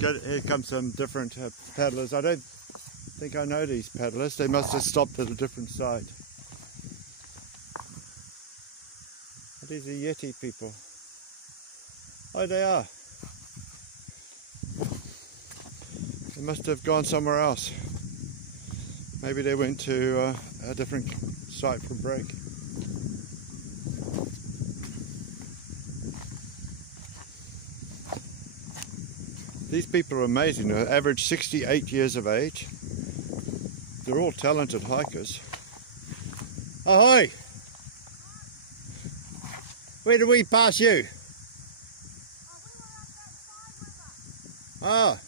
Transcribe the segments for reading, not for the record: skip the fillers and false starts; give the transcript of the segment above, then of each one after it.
Here come some different paddlers. I don't think I know these paddlers. They must have stopped at a different site. These are Yeti people. Oh, they are. They must have gone somewhere else. Maybe they went to a different site for a break. These people are amazing. They're average 68 years of age. They're all talented hikers. Ahoy! Where did we pass you? Ah.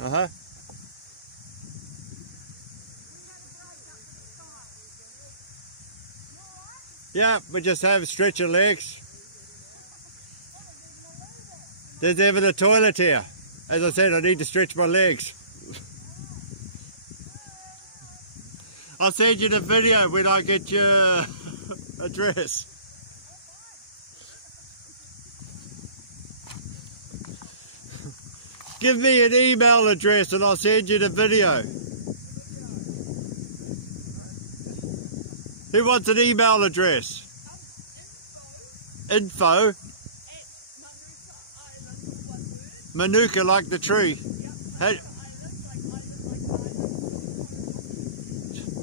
Uh-huh. Yeah, we just have to stretch your legs. There's even a toilet here. As I said, I need to stretch my legs. I'll send you the video when I get your address. Give me an email address and I'll send you the video. Who wants an email address? Info. Manuka, like the tree. Hey.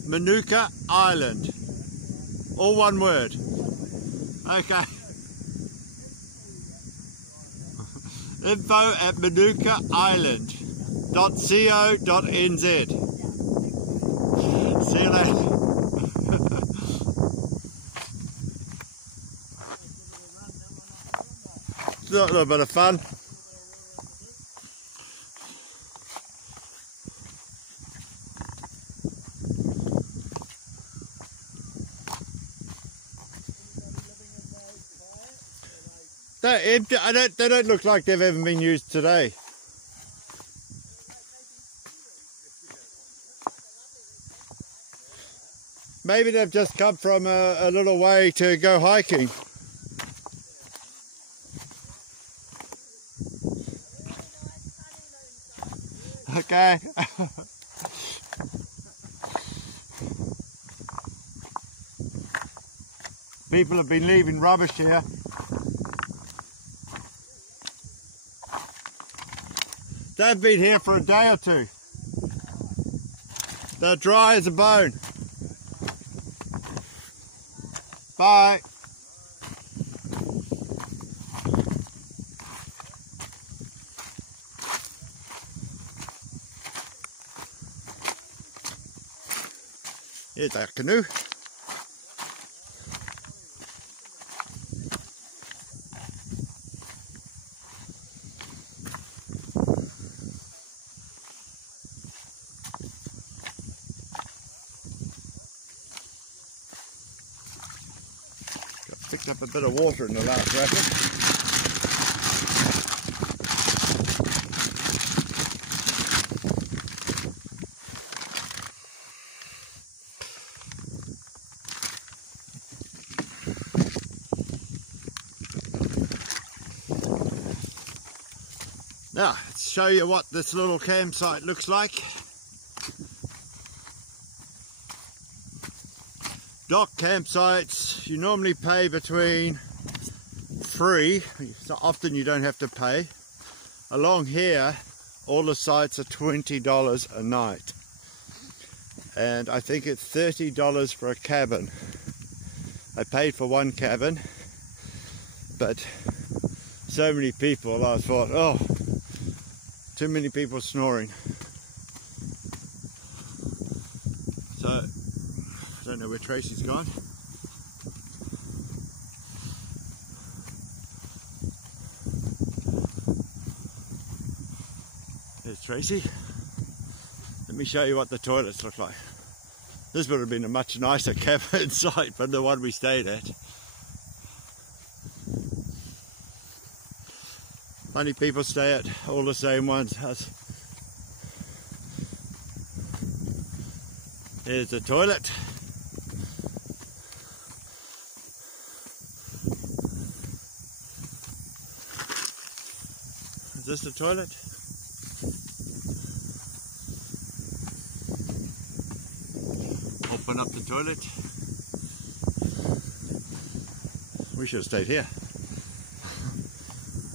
Manuka Island. All one word. Okay. Info at manukaisland.co.nz. See you later. A little bit of fun. They're empty. They don't look like they've ever been used today. Maybe they've just come from a little way to go hiking. Okay. People have been leaving rubbish here. They've been here for a day or two. They're dry as a bone. Bye. Here's our canoe. Picked up a bit of water in the last rapid. Now, let's show you what this little campsite looks like. Dock campsites, you normally pay between free, so often you don't have to pay. Along here, all the sites are $20 a night. And I think it's $30 for a cabin. I paid for one cabin, but so many people, I thought, oh, too many people snoring. So, I don't know where Tracy's gone. There's Tracy. Let me show you what the toilets look like. This would have been a much nicer cabin site than the one we stayed at. Funny people stay at all the same ones. Here's the toilet. this the toilet? Open up the toilet. We should have stayed here.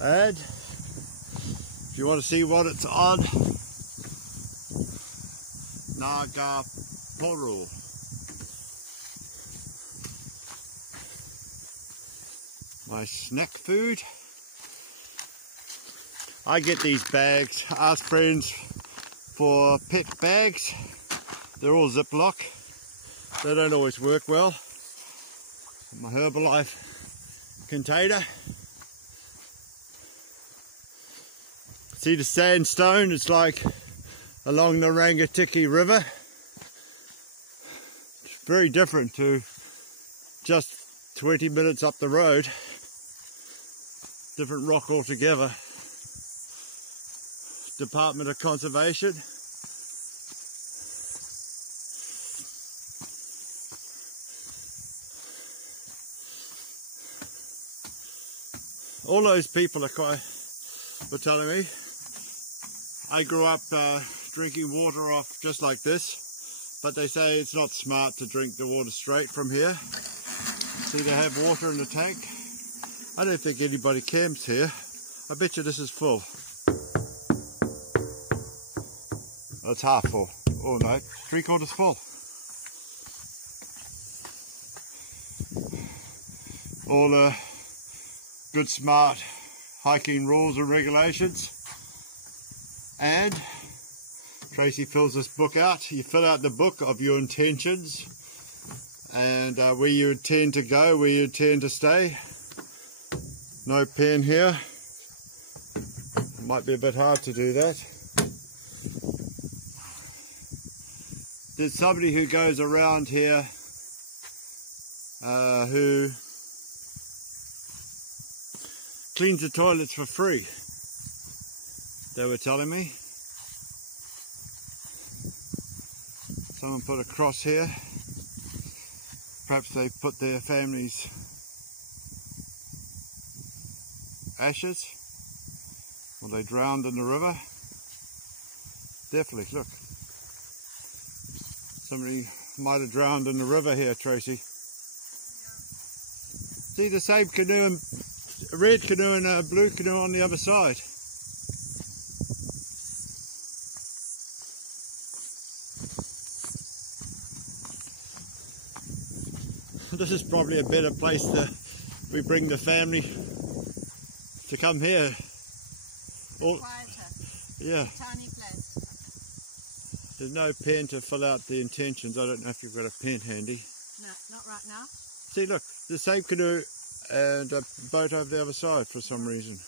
And if you want to see what it's on, Ngāpuoro. My snack food. I get these bags, ask friends for pet bags. They're all Ziploc. They don't always work well. My Herbalife container. See the sandstone? It's like along the Rangitikei River. It's very different to just 20 minutes up the road. Different rock altogether. Department of Conservation. All those people were telling me. I grew up drinking water off just like this, but they say it's not smart to drink the water straight from here. See, they have water in the tank. I don't think anybody camps here. I bet you this is full. Oh, it's half full. Oh no, 3/4 full. All the good smart hiking rules and regulations. And Tracy fills this book out. You fill out the book of your intentions and where you intend to go, where you intend to stay. No pen here. Might be a bit hard to do that. There's somebody who goes around here who cleans the toilets for free. They were telling me. Someone put a cross here. Perhaps they put their family's ashes, or they drowned in the river. Definitely, look. Somebody might have drowned in the river here, Tracy. Yeah. See the same canoe, and a red canoe and a blue canoe on the other side. This is probably a better place to we bring the family to come here. Quieter. Yeah. Tiny place. There's no pen to fill out the intentions. I don't know if you've got a pen handy. No, not right now. See, look, the same canoe and a boat over the other side for some reason.